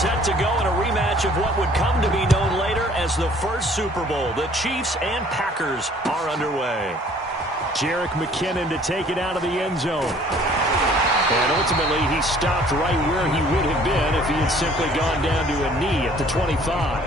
set to go in a rematch of what would come to be known later as the first Super Bowl. The Chiefs and Packers are underway. Jerick McKinnon to take it out of the end zone. And ultimately, he stopped right where he would have been if he had simply gone down to a knee at the 25.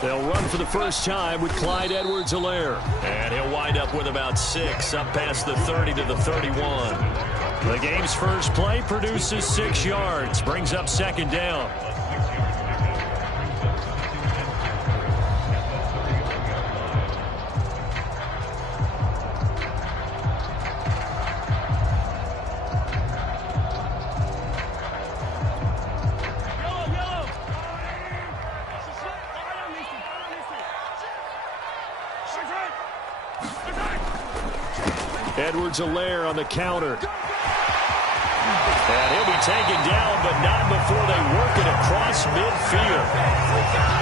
They'll run for the first time with Clyde Edwards-Helaire. And he'll wind up with about 6, up past the 30 to the 31. The game's first play produces 6 yards, brings up second down. Edwards-Helaire on the counter. And he'll be taken down, but not before they work it across midfield.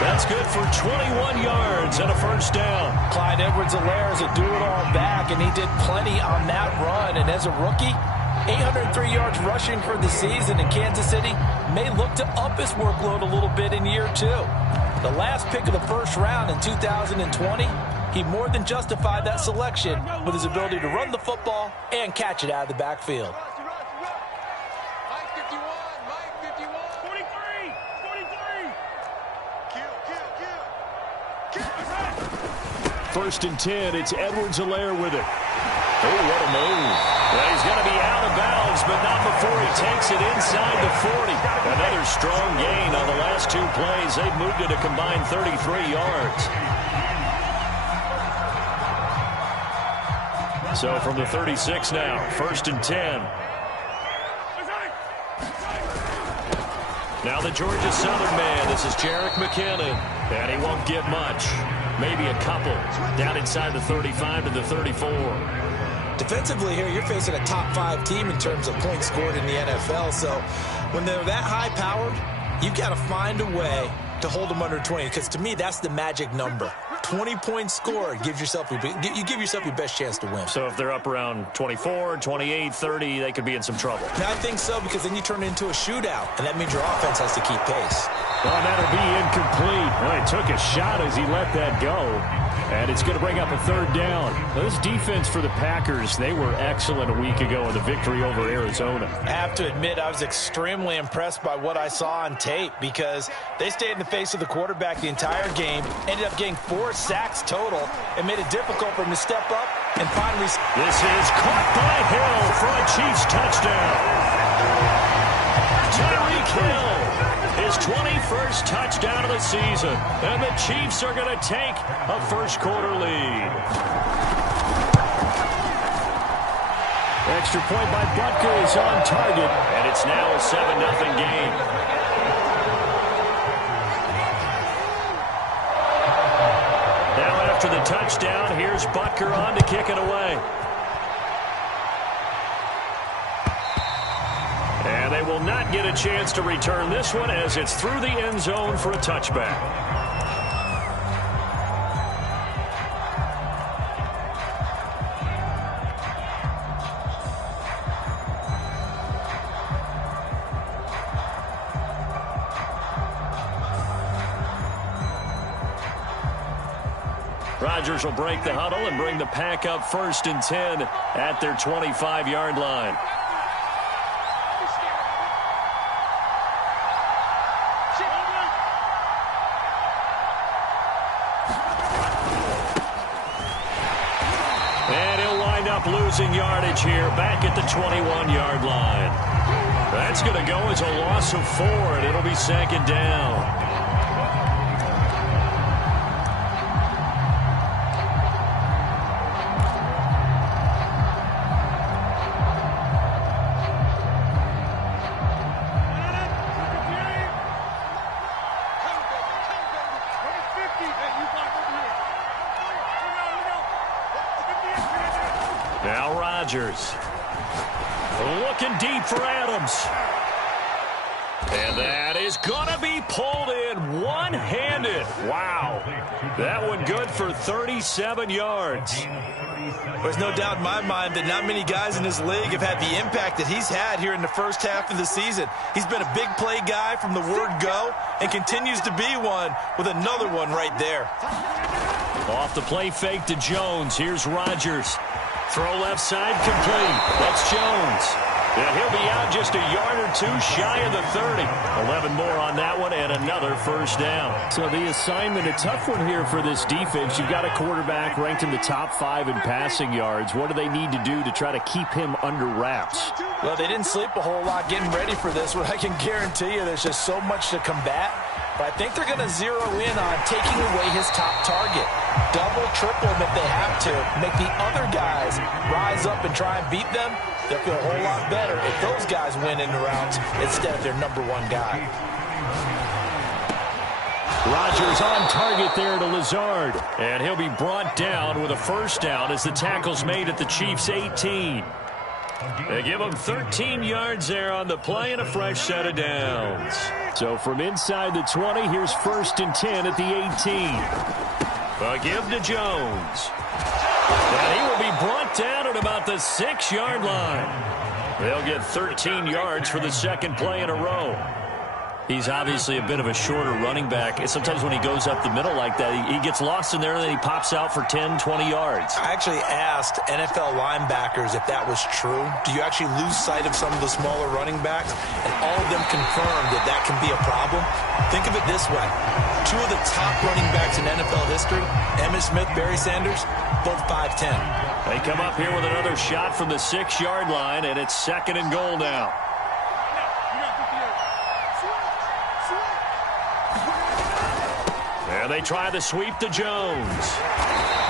That's good for 21 yards and a first down. Clyde Edwards-Helaire is a do-it-all back, and he did plenty on that run. And as a rookie, 803 yards rushing for the season in Kansas City may look to up his workload a little bit in year 2. The last pick of the first round in 2020, he more than justified that selection with his ability to run the football and catch it out of the backfield. First and 10, it's Edwards-Helaire with it. Oh, what a move. Well, he's going to be out of bounds, but not before he takes it inside the 40. Another strong gain on the last 2 plays. They've moved it a combined 33 yards. So from the 36 now, first and 10. Now the Georgia Southern man, this is Jerick McKinnon. And he won't get much. Maybe a couple. Down inside the 35 to the 34. Defensively here, you're facing a top 5 team in terms of points scored in the NFL. So when they're that high-powered, you've got to find a way to hold them under 20. Because to me, that's the magic number. 20 points scored gives yourself you give yourself your best chance to win. So if they're up around 24, 28, 30, they could be in some trouble. Now, I think so, because then you turn it into a shootout, and that means your offense has to keep pace. Well, that'll be incomplete. Well, he took a shot as he let that go. And it's going to bring up a third down. This defense for the Packers, they were excellent a week ago in the victory over Arizona. I have to admit, I was extremely impressed by what I saw on tape, because they stayed in the face of the quarterback the entire game, ended up getting 4 sacks total, and made it difficult for him to step up and finally. This is caught by Hill for a Chiefs touchdown. Tyreek Hill, his 21st touchdown of the season, and the Chiefs are going to take a first-quarter lead. Extra point by Butker is on target, and it's now a 7-0 game. Now after the touchdown, here's Butker on to kick it away. And they will not get a chance to return this one as it's through the end zone for a touchback. Rodgers will break the huddle and bring the Pack up first and 10 at their 25-yard line. Losing yardage here back at the 21-yard line. That's going to go as a loss of 4, and it'll be second down. Now Rodgers. Looking deep for Adams. And that is going to be pulled in one-handed. Wow. That one good for 37 yards. There's no doubt in my mind that not many guys in this league have had the impact that he's had here in the first half of the season. He's been a big play guy from the word go and continues to be one with another one right there. Off the play fake to Jones. Here's Rodgers. Throw left side complete. That's Jones. And he'll be out just a yard or two shy of the 30. 11 more on that one and another first down. So the assignment, a tough one here for this defense. You've got a quarterback ranked in the top 5 in passing yards. What do they need to do to try to keep him under wraps? Well, they didn't sleep a whole lot getting ready for this one. I can guarantee you there's just so much to combat. But I think they're going to zero in on taking away his top target. Double, triple him if they have to. Make the other guys rise up and try and beat them. They'll feel a whole lot better if those guys win in the rounds instead of their number one guy. Rodgers on target there to Lazard. And he'll be brought down with a first down as the tackle's made at the Chiefs' 18. They give him 13 yards there on the play and a fresh set of downs. So from inside the 20, here's 1st and 10 at the 18. A give to Jones. And he will be brought down at about the 6-yard line. They'll get 13 yards for the second play in a row. He's obviously a bit of a shorter running back. And sometimes when he goes up the middle like that, he gets lost in there and then he pops out for 10, 20 yards. I actually asked NFL linebackers if that was true. Do you actually lose sight of some of the smaller running backs? And all of them confirmed that that can be a problem. Think of it this way. 2 of the top running backs in NFL history, Emmitt Smith, Barry Sanders, both 5'10". They come up here with another shot from the 6-yard line, and it's 2nd and goal now. And they try the sweep to Jones.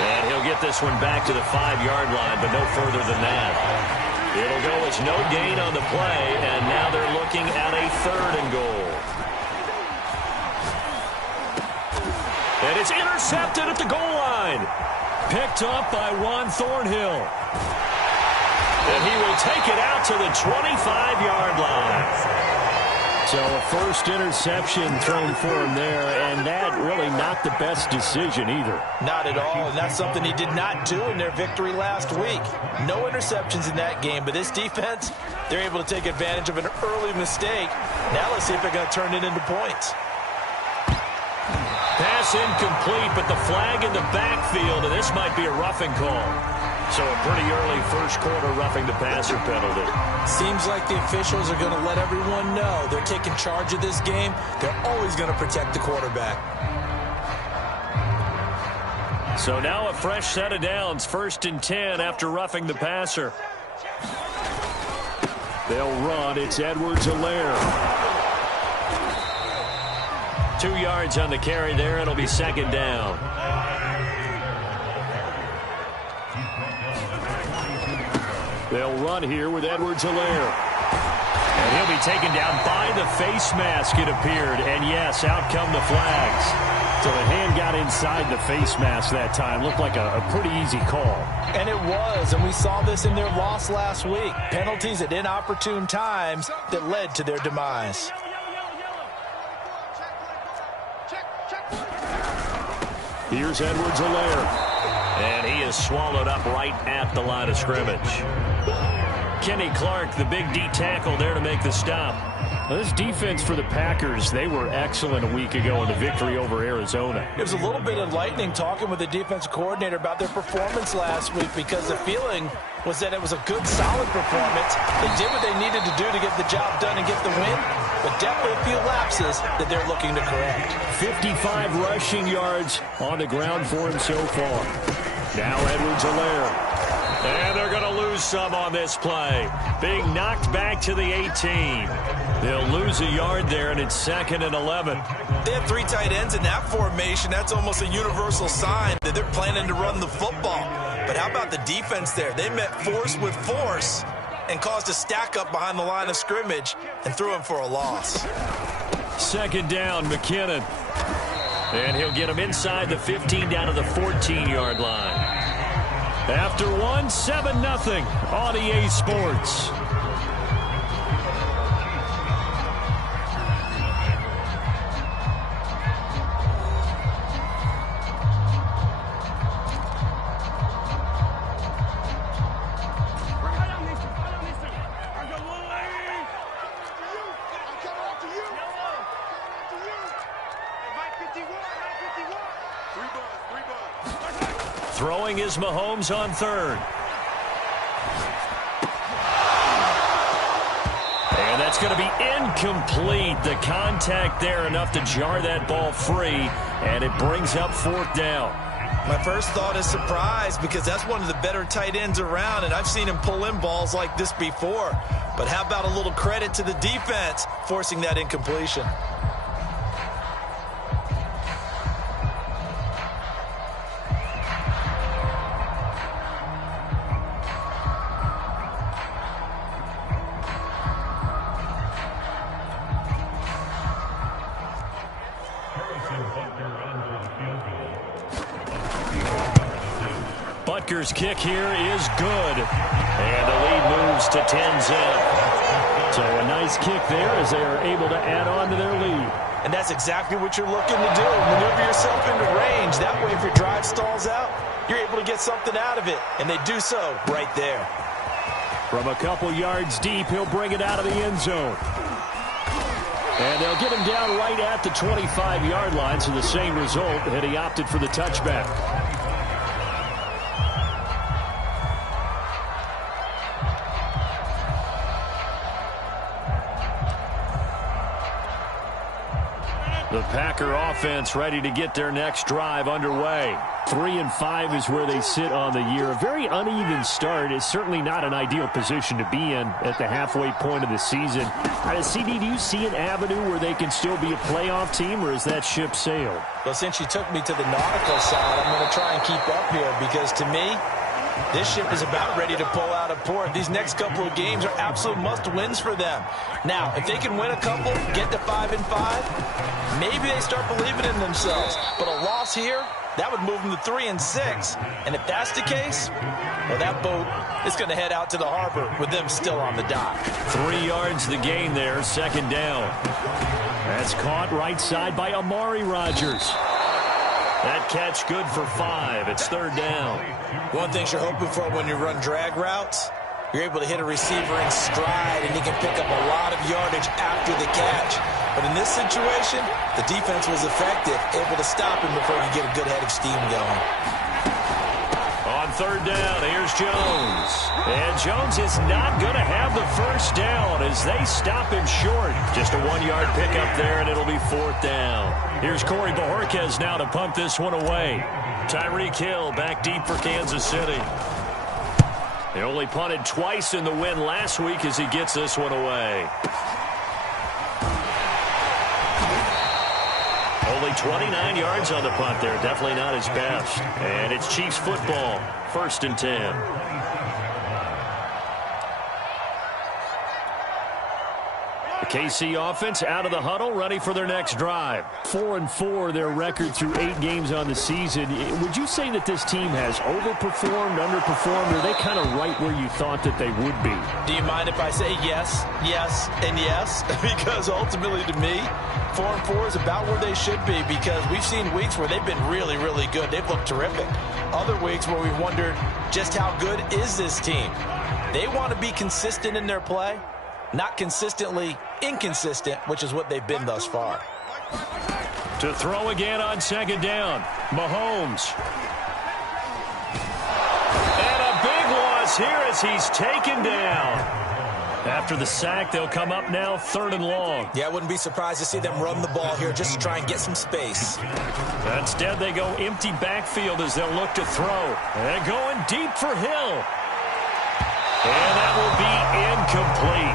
And he'll get this one back to the 5-yard line, but no further than that. It'll go as no gain on the play, and now they're looking at a 3rd and goal. And it's intercepted at the goal line. Picked up by Juan Thornhill. And he will take it out to the 25-yard line. So a first interception thrown for him there, and that really not the best decision either. Not at all, and that's something he did not do in their victory last week. No interceptions in that game, but this defense, they're able to take advantage of an early mistake. Now let's see if they're going to turn it into points. Pass incomplete, but the flag in the backfield, and this might be a roughing call. So a pretty early first quarter roughing the passer penalty. Seems like the officials are going to let everyone know they're taking charge of this game. They're always going to protect the quarterback. So now a fresh set of downs, 1st and 10 after roughing the passer. They'll run. It's Edwards-Helaire. 2 yards on the carry there. It'll be 2nd down. They'll run here with Edwards-Helaire. And he'll be taken down by the face mask, it appeared. And yes, out come the flags. So the hand got inside the face mask that time. Looked like a pretty easy call. And it was, and we saw this in their loss last week. Penalties at inopportune times that led to their demise. Here's Edwards-Helaire. And he is swallowed up right at the line of scrimmage. Kenny Clark, the big D tackle there to make the stop. Now, this defense for the Packers, they were excellent a week ago in the victory over Arizona. It was a little bit enlightening talking with the defensive coordinator about their performance last week because the feeling was that it was a good, solid performance. They did what they needed to do to get the job done and get the win, but definitely a few lapses that they're looking to correct. 55 rushing yards on the ground for him so far. Now Edwards-Helaire. And they're going to lose some on this play. Being knocked back to the 18. They'll lose a yard there, and it's 2nd and 11. They have 3 tight ends in that formation. That's almost a universal sign that they're planning to run the football. But how about the defense there? They met force with force and caused a stack up behind the line of scrimmage and threw him for a loss. 2nd down, McKinnon. And he'll get him inside the 15 down to the 14-yard line. After one, 7-0 on EA Sports. Throwing is Mahomes on third. And that's going to be incomplete. The contact there enough to jar that ball free, and it brings up fourth down. My first thought is surprise, because that's one of the better tight ends around, and I've seen him pull in balls like this before. But how about a little credit to the defense forcing that incompletion? Butker's kick here is good. And the lead moves to 10-zip. So a nice kick there as they are able to add on to their lead. And that's exactly what you're looking to do. Maneuver yourself into range. That way, if your drive stalls out, you're able to get something out of it. And they do so right there. From a couple yards deep, he'll bring it out of the end zone. And they'll get him down right at the 25-yard line, so the same result had he opted for the touchback. The Packer offense ready to get their next drive underway. 3-5 is where they sit on the year. A very uneven start is certainly not an ideal position to be in at the halfway point of the season. CD, do you see an avenue where they can still be a playoff team, or is that ship sailed? Well, since you took me to the nautical side, I'm going to try and keep up here, because to me, this ship is about ready to pull out of port. These next couple of games are absolute must-wins for them. Now, if they can win a couple, get to 5-5, maybe they start believing in themselves. But a loss here, that would move them to 3-6. And if that's the case, well, that boat is going to head out to the harbor with them still on the dock. 3 yards the gain there, second down. That's caught right side by Amari Rodgers. That catch good for 5. It's third down. One thing you're hoping for when you run drag routes, you're able to hit a receiver in stride, and he can pick up a lot of yardage after the catch. But in this situation, the defense was effective, able to stop him before he get a good head of steam going. On third down, here's Jones. And Jones is not going to have the first down as they stop him short. Just a 1-yard pickup there, and it'll be fourth down. Here's Corey Bojorquez now to punt this one away. Tyreek Hill back deep for Kansas City. They only punted twice in the win last week as he gets this one away. Only 29 yards on the punt there. Definitely not his best. And it's Chiefs football. 1st and 10. The KC offense out of the huddle, ready for their next drive. 4-4, their record through 8 games on the season. Would you say that this team has overperformed, underperformed, or are they kind of right where you thought that they would be? Do you mind if I say yes, yes, and yes? Because ultimately to me, 4-4 is about where they should be, because we've seen weeks where they've been really, really good. They've looked terrific. Other weeks where we've wondered just how good is this team. They want to be consistent in their play, not consistently inconsistent, which is what they've been thus far. To throw again on second down, Mahomes. And a big loss here as he's taken down. After the sack, they'll come up now 3rd and long. Yeah, I wouldn't be surprised to see them run the ball here just to try and get some space. Instead, they go empty backfield as they'll look to throw. And going deep for Hill. And that will be incomplete.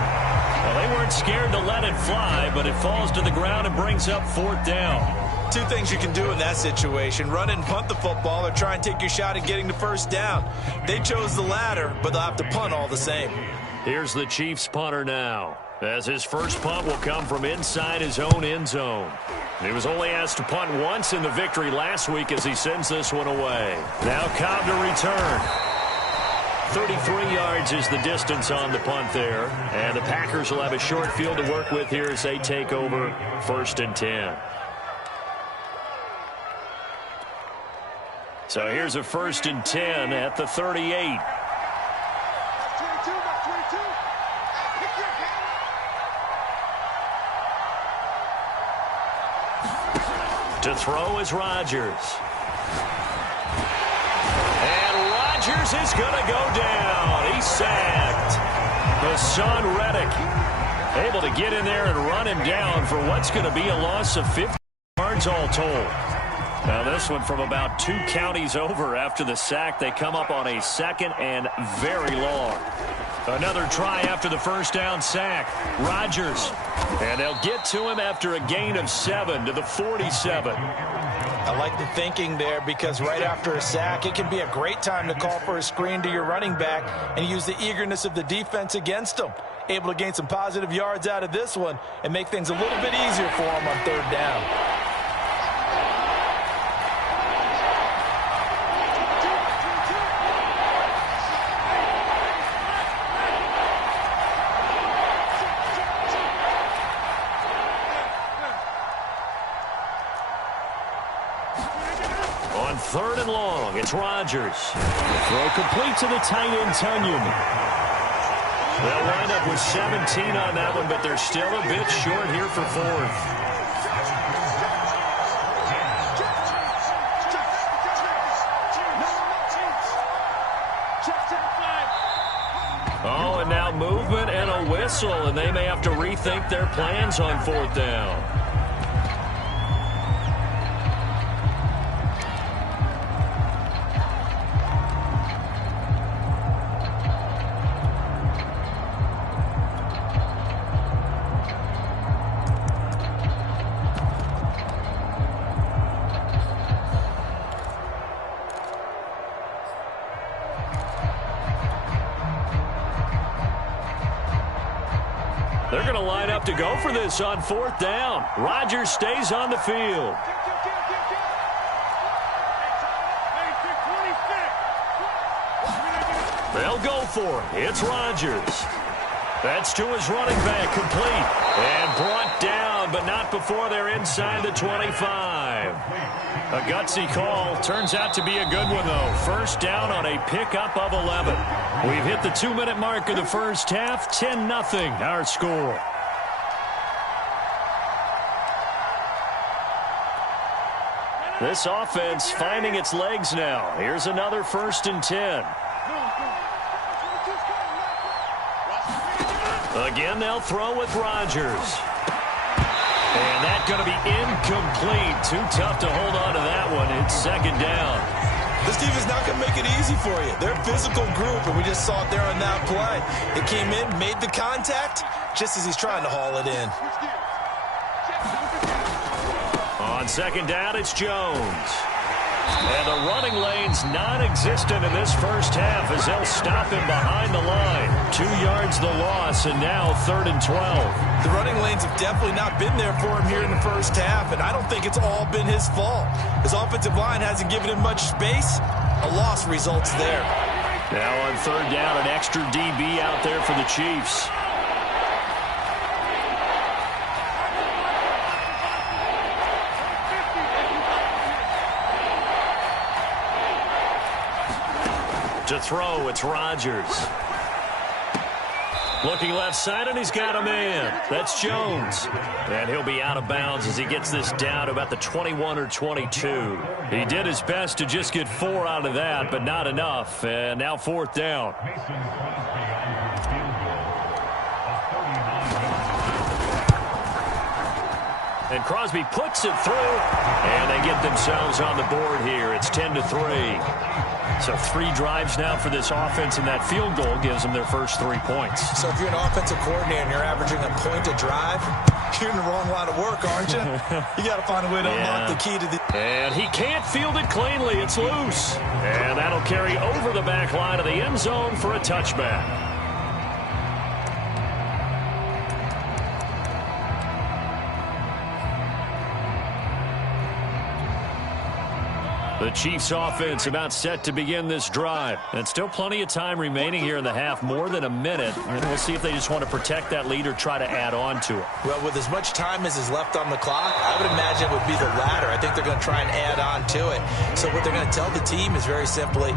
Well, they weren't scared to let it fly, but it falls to the ground and brings up 4th down. 2 things you can do in that situation: run and punt the football, or try and take your shot at getting the first down. They chose the latter, but they'll have to punt all the same. Here's the Chiefs punter now, as his first punt will come from inside his own end zone. He was only asked to punt once in the victory last week as he sends this one away. Now Cobb to return. 33 yards is the distance on the punt there. And the Packers will have a short field to work with here as they take over 1st and 10. So here's a 1st and 10 at the 38. To throw is Rodgers. And Rodgers is going to go down. He's sacked. Hassan Reddick able to get in there and run him down for what's going to be a loss of 50 yards all told. Now this one from about 2 counties over after the sack. They come up on a 2nd and very long. Another try after the first down sack. Rodgers. And they'll get to him after a gain of 7 to the 47. I like the thinking there because right after a sack, it can be a great time to call for a screen to your running back and use the eagerness of the defense against them. Able to gain some positive yards out of this one and make things a little bit easier for them on 3rd down. On 3rd and long, it's Rodgers. Throw complete to the tight end, Tunyon. They'll wind up with 17 on that one, but they're still a bit short here for 4th. Oh, and now movement and a whistle, and they may have to rethink their plans on 4th down. They're going to line up to go for this on 4th down. Rodgers stays on the field. They'll go for it. It's Rodgers. That's to his running back, complete. And brought down, but not before they're inside the 25. A gutsy call. Turns out to be a good one, though. 1st down on a pickup of 11. We've hit the 2-minute mark of the first half. 10-0 our score. This offense finding its legs now. Here's another 1st and 10. Again, they'll throw with Rodgers. And that's going to be incomplete. Too tough to hold on to that one. It's 2nd down. This team is not going to make it easy for you. They're a physical group, and we just saw it there on that play. They came in, made the contact, just as he's trying to haul it in. On 2nd down, it's Jones. And the running lane's non-existent in this first half as they'll stop him behind the line. 2 yards the loss, and now 3rd and 12. The running lanes have definitely not been there for him here in the first half, and I don't think it's all been his fault. His offensive line hasn't given him much space. A loss results there. Now on 3rd down, an extra DB out there for the Chiefs. To throw, it's Rodgers. Looking left side, and he's got a man. That's Jones. And he'll be out of bounds as he gets this down to about the 21 or 22. He did his best to just get 4 out of that, but not enough. And now 4th down. And Crosby puts it through, and they get themselves on the board here. It's 10-3. So 3 drives now for this offense, and that field goal gives them their first 3 points. So if you're an offensive coordinator and you're averaging a point a drive, you're in the wrong line of work, aren't you? You got to find a way to unlock the key to the... And he can't field it cleanly. It's loose. And that'll carry over the back line of the end zone for a touchback. The Chiefs offense about set to begin this drive. And still plenty of time remaining here in the half, more than a minute. And we'll see if they just want to protect that lead or try to add on to it. Well, with as much time as is left on the clock, I would imagine it would be the latter. I think they're going to try and add on to it. So what they're going to tell the team is very simply,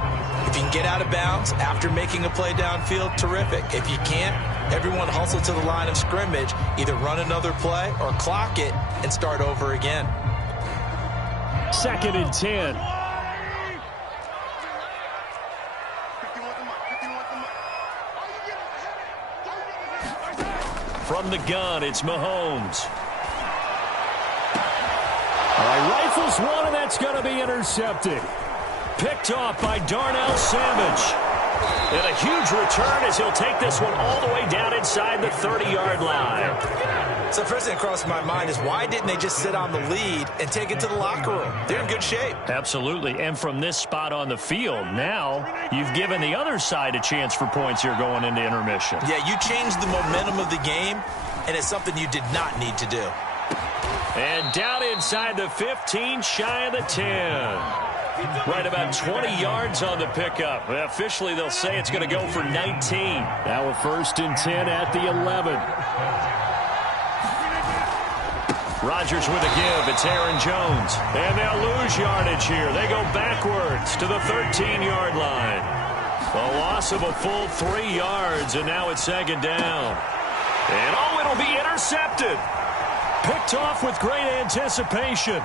if you can get out of bounds after making a play downfield, terrific. If you can't, everyone hustle to the line of scrimmage, either run another play or clock it and start over again. 2nd and 10. From the gun, it's Mahomes. All right, rifles one, and that's going to be intercepted. Picked off by Darnell Savage. And a huge return as he'll take this one all the way down inside the 30-yard line. So the first thing that crossed my mind is, why didn't they just sit on the lead and take it to the locker room? They're in good shape. Absolutely. And from this spot on the field, now you've given the other side a chance for points here going into intermission. Yeah, you changed the momentum of the game, and it's something you did not need to do. And down inside the 15, shy of the 10. Right about 20 yards on the pickup. Officially, they'll say it's going to go for 19. Now a 1st and 10 at the 11. Rodgers with a give. It's Aaron Jones. And they'll lose yardage here. They go backwards to the 13-yard line. A loss of a full 3 yards, and now it's 2nd down. And, oh, it'll be intercepted. Picked off with great anticipation.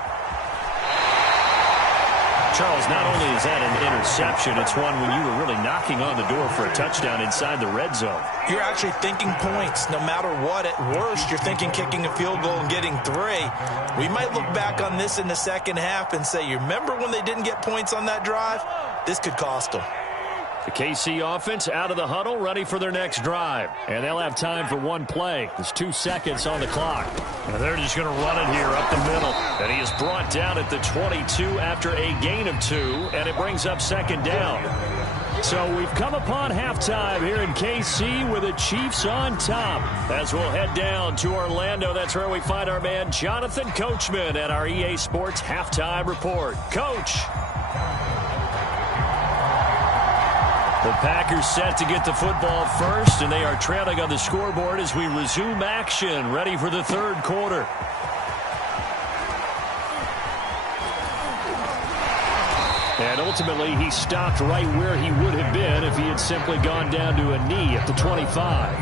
Charles, not only is that an interception, it's one when you were really knocking on the door for a touchdown inside the red zone. You're actually thinking points. No matter what, at worst, you're thinking kicking a field goal and getting 3. We might look back on this in the second half and say, you remember when they didn't get points on that drive? This could cost them. The KC offense out of the huddle, ready for their next drive. And they'll have time for one play. There's 2 seconds on the clock. And they're just going to run it here up the middle. And he is brought down at the 22 after a gain of 2, and it brings up 2nd down. So we've come upon halftime here in KC with the Chiefs on top. As we'll head down to Orlando, that's where we find our man Jonathan Coachman at our EA Sports Halftime Report. Coach. The Packers set to get the football first, and they are trailing on the scoreboard as we resume action, ready for the 3rd quarter. And ultimately, he stopped right where he would have been if he had simply gone down to a knee at the 25.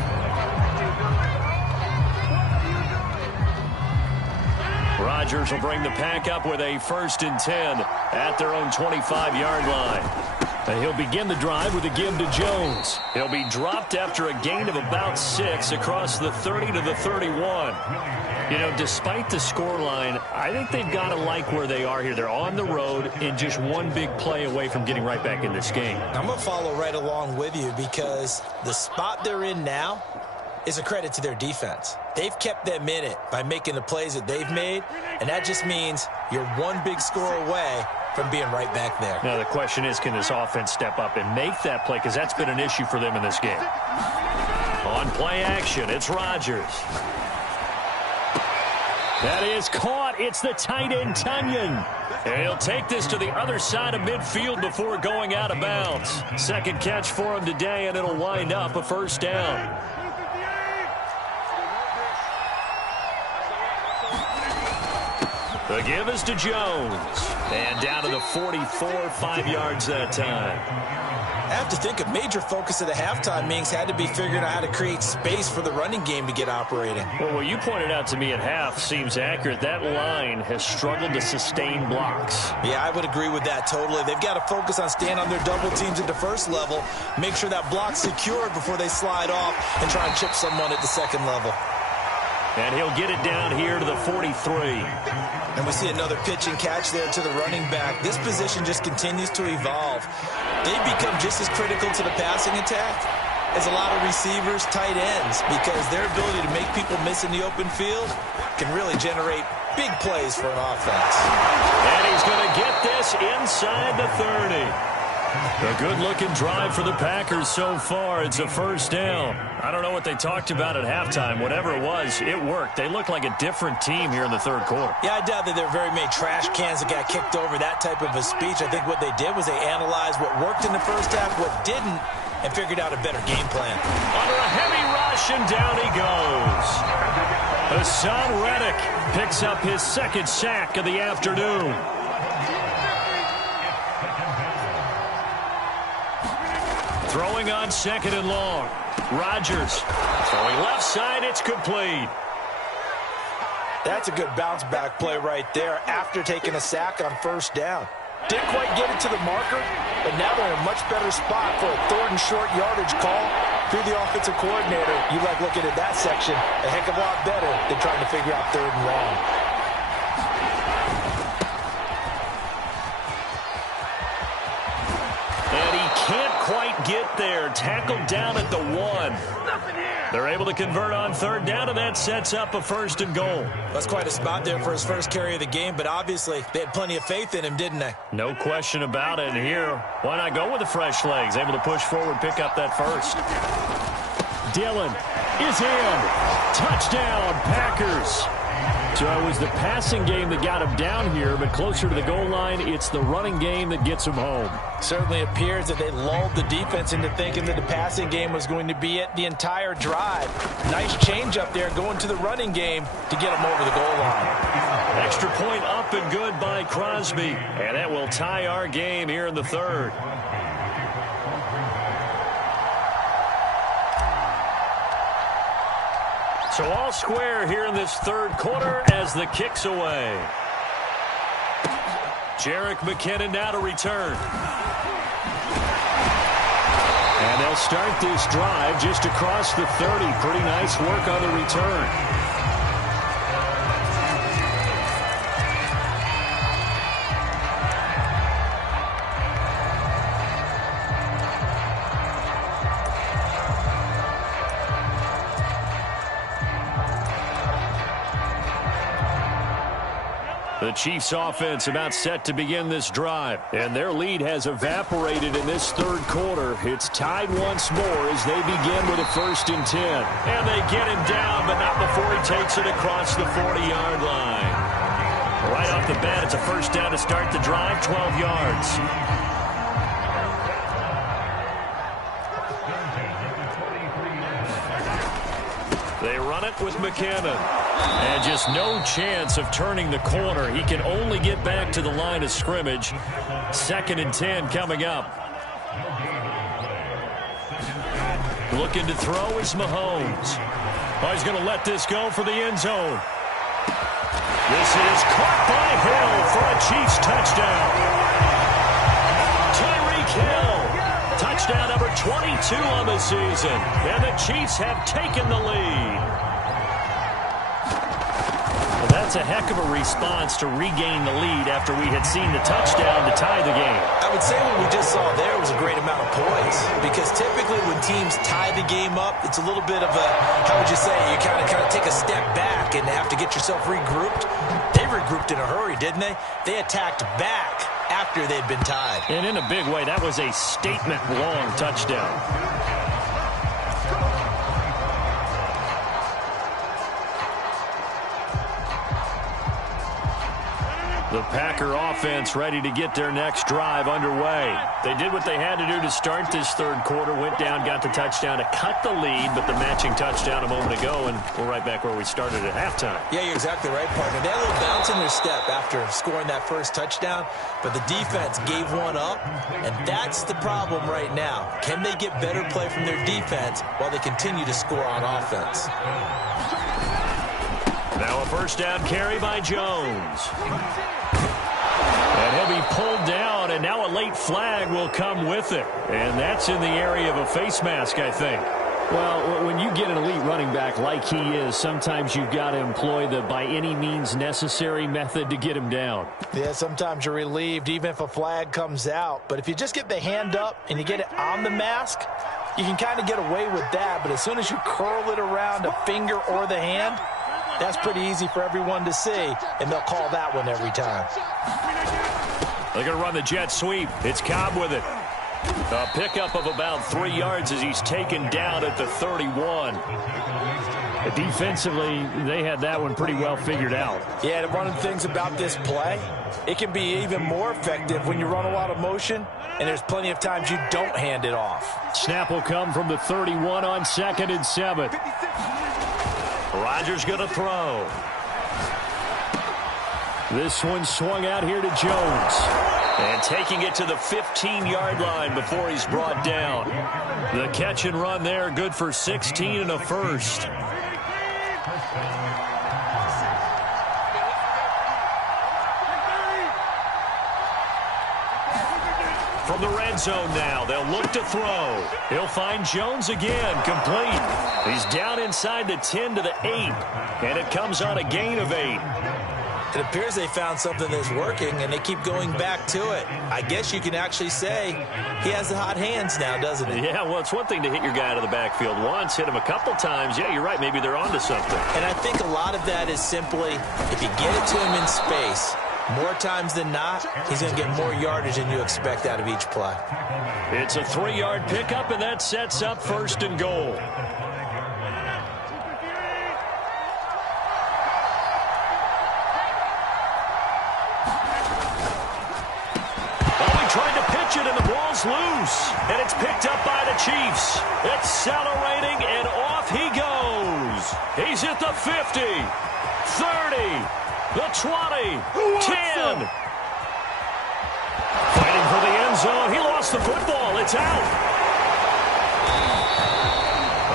Rodgers will bring the Pack up with a 1st and 10 at their own 25-yard line. And he'll begin the drive with a give to Jones. He'll be dropped after a gain of about 6 across the 30 to the 31. You know, despite the scoreline, I think they've got to like where they are here. They're on the road and just one big play away from getting right back in this game. I'm going to follow right along with you because the spot they're in now is a credit to their defense. They've kept them in it by making the plays that they've made, and that just means you're one big score away from being right back there. Now the question is, can this offense step up and make that play? Because that's been an issue for them in this game. On play action, it's Rodgers. That is caught. It's the tight end, Tunyon. And he'll take this to the other side of midfield before going out of bounds. 2nd catch for him today, and it'll wind up a 1st down. The give is to Jones. And down to the 44, 5 yards that time. I have to think a major focus of the halftime meetings had to be figuring out how to create space for the running game to get operating. Well, what you pointed out to me at half seems accurate. That line has struggled to sustain blocks. Yeah, I would agree with that totally. They've got to focus on staying on their double teams at the 1st level, make sure that block's secured before they slide off and try and chip someone at the 2nd level. And he'll get it down here to the 43. And we see another pitch and catch there to the running back. This position just continues to evolve. They've become just as critical to the passing attack as a lot of receivers, tight ends, because their ability to make people miss in the open field can really generate big plays for an offense. And he's going to get this inside the 30. A good-looking drive for the Packers so far. It's a first down. I don't know what they talked about at halftime. Whatever it was, it worked. They look like a different team here in the third quarter. Yeah, I doubt that there are very many trash cans that got kicked over, that type of a speech. I think what they did was they analyzed what worked in the first half, what didn't, and figured out a better game plan. Under a heavy rush, and down he goes. Hassan Reddick picks up his second sack of the afternoon. Throwing on second and long. Rodgers throwing left side. It's complete. That's a good bounce back play right there after taking a sack on first down. Didn't quite get it to the marker, but now they're in a much better spot for a third and short yardage call through the offensive coordinator. You like looking at that section a heck of a lot better than trying to figure out third and long. Can't quite get there. Tackled down at the 1. They're able to convert on third down, and that sets up a first and goal. That's quite a spot there for his first carry of the game, but obviously they had plenty of faith in him, didn't they? No question about it. And here, why not go with the fresh legs? Able to push forward, pick up that first. Dillon is in. Touchdown, Packers. So it was the passing game that got him down here, but closer to the goal line, it's the running game that gets him home. Certainly appears that they lulled the defense into thinking that the passing game was going to be it the entire drive. Nice change up there going to the running game to get him over the goal line. Extra point up and good by Crosby, and that will tie our game here in the third. So all square here in this third quarter as the kick's away. Jerick McKinnon now to return. And they'll start this drive just across the 30. Pretty nice work on the return. The Chiefs offense about set to begin this drive, and their lead has evaporated in this third quarter. It's tied once more as they begin with a 1st and 10. And they get him down, but not before he takes it across the 40-yard line. Right off the bat, it's a first down to start the drive, 12 yards. They run it with McKinnon. And just no chance of turning the corner. He can only get back to the line of scrimmage. 2nd and 10 coming up. Looking to throw is Mahomes. Oh, he's going to let this go for the end zone. This is caught by Hill for a Chiefs touchdown. Tyreek Hill. Touchdown number 22 on the season. And the Chiefs have taken the lead. That's a heck of a response to regain the lead after we had seen the touchdown to tie the game. I would say what we just saw there was a great amount of poise, because typically when teams tie the game up, it's a little bit of a, how would you say, you kind of take a step back and have to get yourself regrouped. They regrouped in a hurry, didn't they? They attacked back after they'd been tied. And in a big way, that was a statement-long touchdown. The Packer offense ready to get their next drive underway. They did what they had to do to start this third quarter, went down, got the touchdown to cut the lead, but the matching touchdown a moment ago, and we're right back where we started at halftime. Yeah, you're exactly right, partner. They had a little bounce in their step after scoring that first touchdown, but the defense gave one up, and that's the problem right now. Can they get better play from their defense while they continue to score on offense? Now a first down carry by Jones. And he'll be pulled down, and now a late flag will come with it. And that's in the area of a face mask, I think. Well, when you get an elite running back like he is, sometimes you've got to employ the by any means necessary method to get him down. Yeah, sometimes you're relieved even if a flag comes out. But if you just get the hand up and you get it on the mask, you can kind of get away with that. But as soon as you curl it around a finger or the hand, that's pretty easy for everyone to see, and they'll call that one every time. They're going to run the jet sweep. It's Cobb with it. A pickup of about 3 yards as he's taken down at the 31. Defensively, they had that one pretty well figured out. Yeah, one of the things about this play, it can be even more effective when you run a lot of motion, and there's plenty of times you don't hand it off. Snap will come from the 31 on 2nd and 7. Rodgers going to throw. This one swung out here to Jones. And taking it to the 15-yard line before he's brought down. The catch and run there, good for 16 and a first. From the red zone now, they'll look to throw. He'll find Jones again, complete. He's down inside the 10 to the 8, and it comes on a gain of 8. It appears they found something that's working, and they keep going back to it. I guess you can actually say he has the hot hands now, doesn't he? Yeah, well, it's one thing to hit your guy out of the backfield once, hit him a couple times. Yeah, you're right. Maybe they're onto something. And I think a lot of that is simply if you get it to him in space, more times than not, he's going to get more yardage than you expect out of each play. It's a 3-yard pickup, and that sets up 1st and goal. And the ball's loose, and it's picked up by the Chiefs. Accelerating, and off he goes. He's at the 50, 30, the 20, 10. Fighting for the end zone. He lost the football. It's out.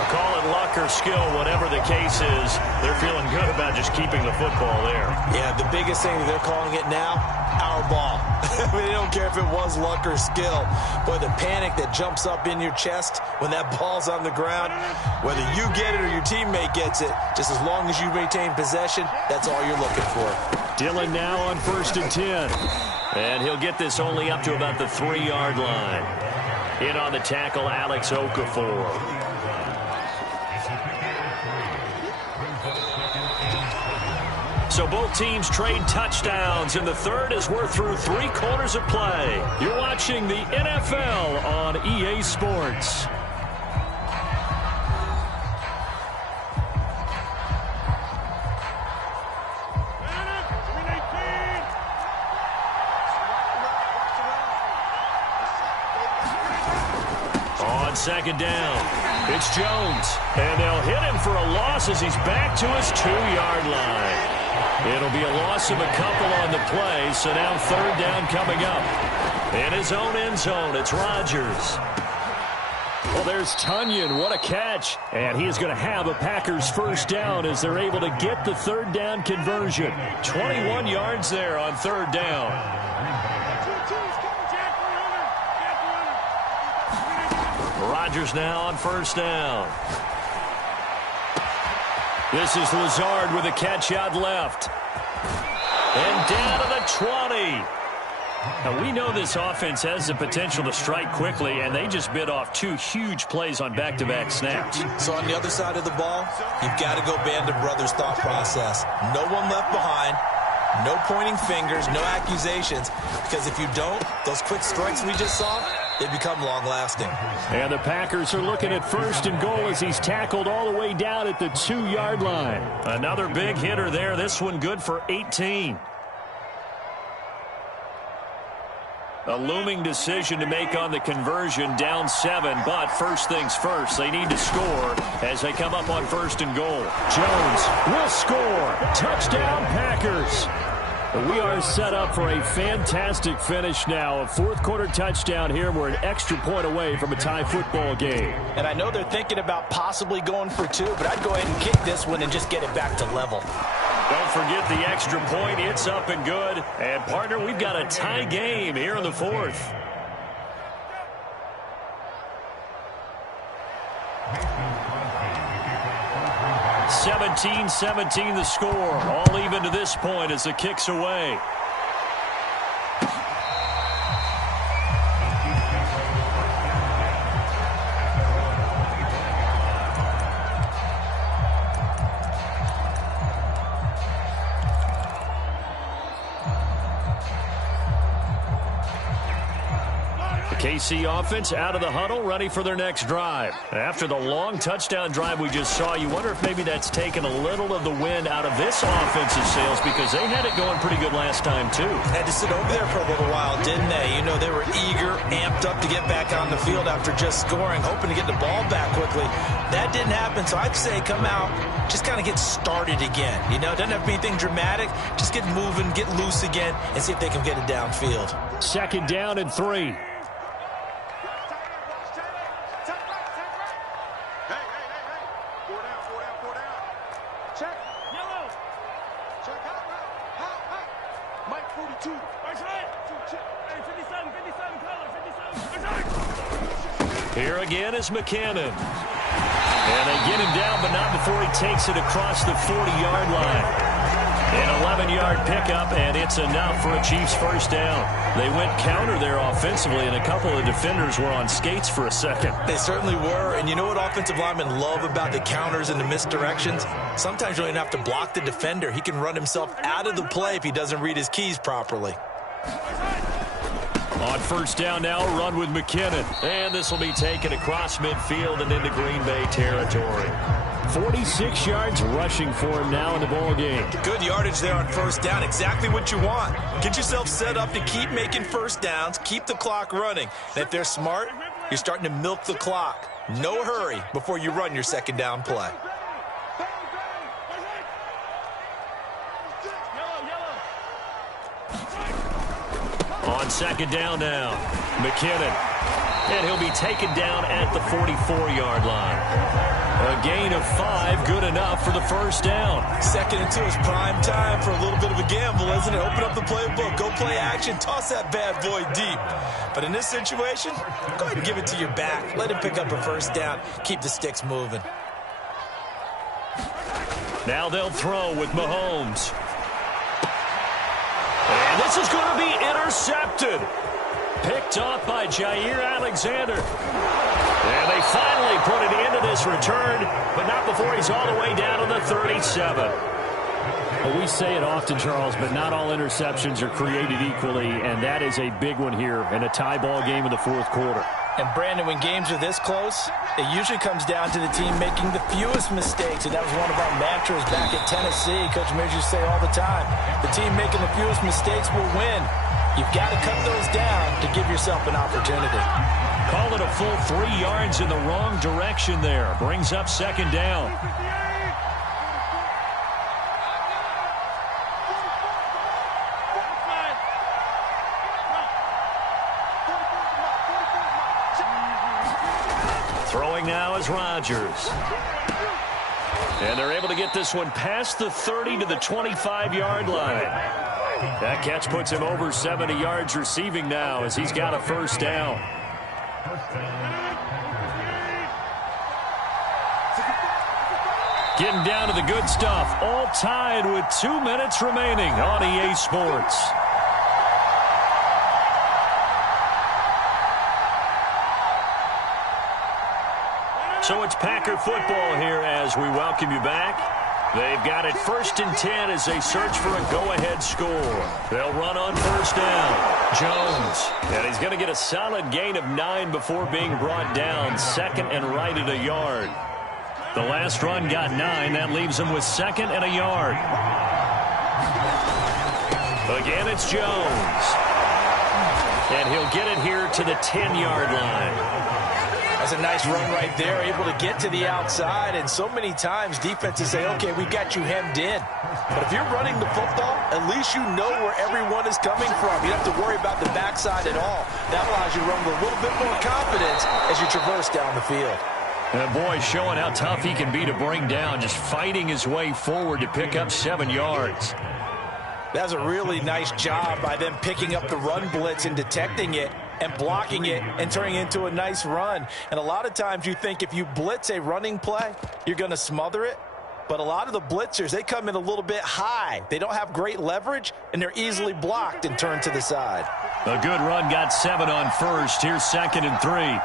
Call it luck or skill, whatever the case is. They're feeling good about just keeping the football there. Yeah, the biggest thing that they're calling it now, our ball. I mean, they don't care if it was luck or skill. Boy, the panic that jumps up in your chest when that ball's on the ground, whether you get it or your teammate gets it, just as long as you maintain possession, that's all you're looking for. Dillon now on 1st and 10. And he'll get this only up to about the 3-yard line. In on the tackle, Alex Okafor. So both teams trade touchdowns in the third as we're through 3 quarters of play. You're watching the NFL on EA Sports. On 2nd down, it's Jones. And they'll hit him for a loss as he's back to his 2-yard line. It'll be a loss of a couple on the play, so now 3rd down coming up. In his own end zone, it's Rodgers. Well, there's Tunyon. What a catch. And he is going to have a Packers 1st down as they're able to get the 3rd down conversion. 21 yards there on 3rd down. Rodgers now on 1st down. This is Lazard with a catch out left. And down to the 20. Now, we know this offense has the potential to strike quickly, and they just bit off 2 huge plays on back-to-back snaps. So on the other side of the ball, you've got to go Band of Brothers thought process. No one left behind. No pointing fingers, no accusations, because if you don't, those quick strikes we just saw, they become long-lasting. And the Packers are looking at 1st and goal as he's tackled all the way down at the 2-yard line. Another big hitter there, this one good for 18. A looming decision to make on the conversion, down 7, but first things first, they need to score as they come up on 1st and goal. Jones will score. Touchdown, Packers. We are set up for a fantastic finish now. A 4th quarter touchdown here. We're an extra point away from a tie football game. And I know they're thinking about possibly going for 2, but I'd go ahead and kick this one and just get it back to level. Don't forget the extra point. It's up and good. And, partner, we've got a tie game here in the 4th. (17-17) the score. All even to this point as the kick's away. KC offense out of the huddle, ready for their next drive. After the long touchdown drive we just saw, you wonder if maybe that's taken a little of the wind out of this offensive sails, because they had it going pretty good last time, too. Had to sit over there for a little while, didn't they? You know, they were eager, amped up to get back on the field after just scoring, hoping to get the ball back quickly. That didn't happen, so I'd say come out, just kind of get started again. You know, doesn't have to be anything dramatic. Just get moving, get loose again, and see if they can get it downfield. 2nd down and 3. Here again is McKinnon. And they get him down, but not before he takes it across the 40-yard line. An 11-yard pickup, and it's enough for a Chiefs first down. They went counter there offensively, and a couple of defenders were on skates for a second. They certainly were, and you know what offensive linemen love about the counters and the misdirections? Sometimes you don't even have to block the defender. He can run himself out of the play if he doesn't read his keys properly. On first down now, run with McKinnon. And this will be taken across midfield and into Green Bay territory. 46 yards rushing for him now in the ball game. Good yardage there on first down. Exactly what you want. Get yourself set up to keep making first downs, keep the clock running. And if they're smart, you're starting to milk the clock. No hurry before you run your second down play. On second down now, McKinnon. And he'll be taken down at the 44-yard line. A gain of 5, good enough for the first down. 2nd and 2 is prime time for a little bit of a gamble, isn't it? Open up the playbook, go play action, toss that bad boy deep. But in this situation, go ahead and give it to your back. Let him pick up a first down. Keep the sticks moving. Now they'll throw with Mahomes. And this is going to be intercepted. Picked off by Jair Alexander. And they finally put it into this return, but not before he's all the way down to the 37. Well, we say it often, Charles, but not all interceptions are created equally, and that is a big one here in a tie ball game in the 4th quarter. And, Brandon, when games are this close, it usually comes down to the team making the fewest mistakes, and that was one of our mantras back at Tennessee. Coach Mears used to say all the time, the team making the fewest mistakes will win. You've got to cut those down to give yourself an opportunity. Call it a full 3 yards in the wrong direction there. Brings up second down. Throwing now is Rodgers. And they're able to get this one past the 30 to the 25-yard line. That catch puts him over 70 yards receiving now as he's got a first down. Getting down to the good stuff. All tied with 2 minutes remaining on EA Sports. So it's Packer football here as we welcome you back. They've got it 1st and 10 as they search for a go-ahead score. They'll run on first down. Jones. And he's going to get a solid gain of 9 before being brought down. 2nd and right at a yard. The last run got 9. That leaves him with 2nd and a yard. Again, it's Jones. And he'll get it here to the 10-yard line. That's a nice run right there, able to get to the outside, and so many times defenses say, okay, we've got you hemmed in. But if you're running the football, at least you know where everyone is coming from. You don't have to worry about the backside at all. That allows you to run with a little bit more confidence as you traverse down the field. And boy, showing how tough he can be to bring down, just fighting his way forward to pick up 7 yards. That's a really nice job by them picking up the run blitz and detecting it and blocking it and turning it into a nice run. And a lot of times you think if you blitz a running play, you're going to smother it. But a lot of the blitzers, they come in a little bit high. They don't have great leverage, and they're easily blocked and turned to the side. A good run, got 7 on first. Here's 2nd and 3.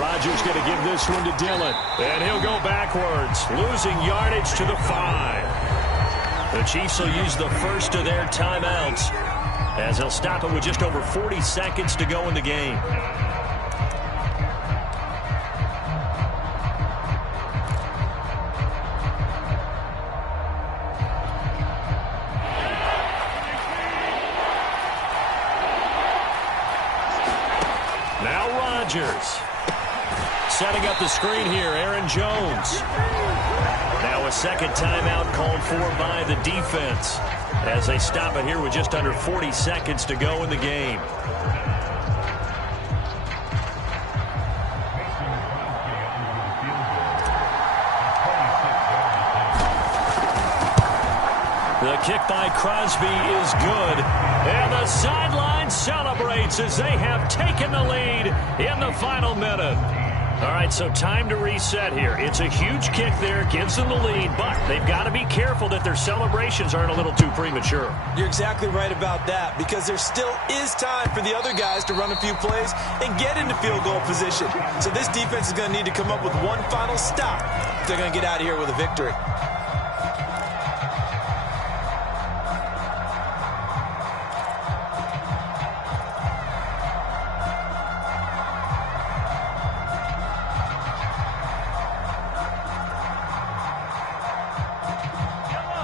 Rodgers going to give this one to Dillon. And he'll go backwards, losing yardage to the 5. The Chiefs will use the first of their timeouts. as he'll stop it with just over 40 seconds to go in the game. Now Rodgers. Setting up the screen here, Aaron Jones. Now a second timeout called for by the defense as they stop it here with just under 40 seconds to go in the game. The kick by Crosby is good. And the sideline celebrates as they have taken the lead in the final minute. All right, so time to reset here. It's a huge kick there, gives them the lead, but they've got to be careful that their celebrations aren't a little too premature. You're exactly right about that, because there still is time for the other guys to run a few plays and get into field goal position. So this defense is going to need to come up with one final stop if they're going to get out of here with a victory.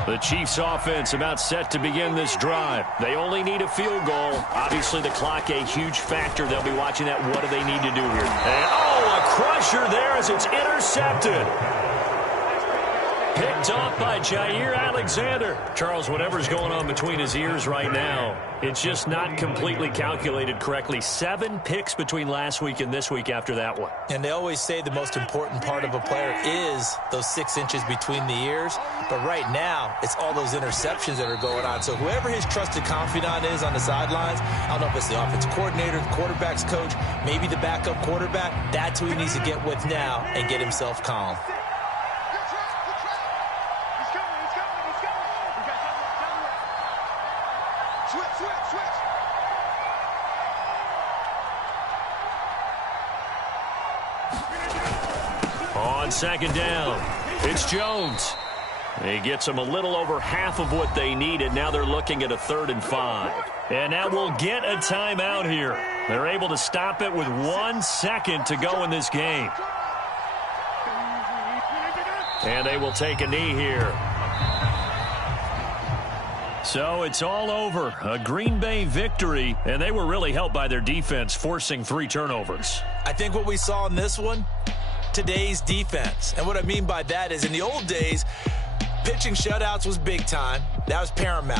The Chiefs offense about set to begin this drive. They only need a field goal. Obviously, the clock a huge factor. They'll be watching that. What do they need to do here? And, a crusher there as it's intercepted. Picked off by Jair Alexander. Charles, whatever's going on between his ears right now, it's just not completely calculated correctly. 7 picks between last week and this week after that one. And they always say the most important part of a player is those 6 inches between the ears. But right now, it's all those interceptions that are going on. So whoever his trusted confidant is on the sidelines, I don't know if it's the offensive coordinator, the quarterback's coach, maybe the backup quarterback, that's who he needs to get with now and get himself calm. On second down, it's Jones. He gets them a little over half of what they needed. Now they're looking at a 3rd and 5. And now we'll get a timeout here. They're able to stop it with 1 second to go in this game. And they will take a knee here. So it's all over. A Green Bay victory, and they were really helped by their defense, forcing 3 turnovers. I think what we saw in this one, today's defense. And what I mean by that is in the old days, pitching shutouts was big time. That was paramount.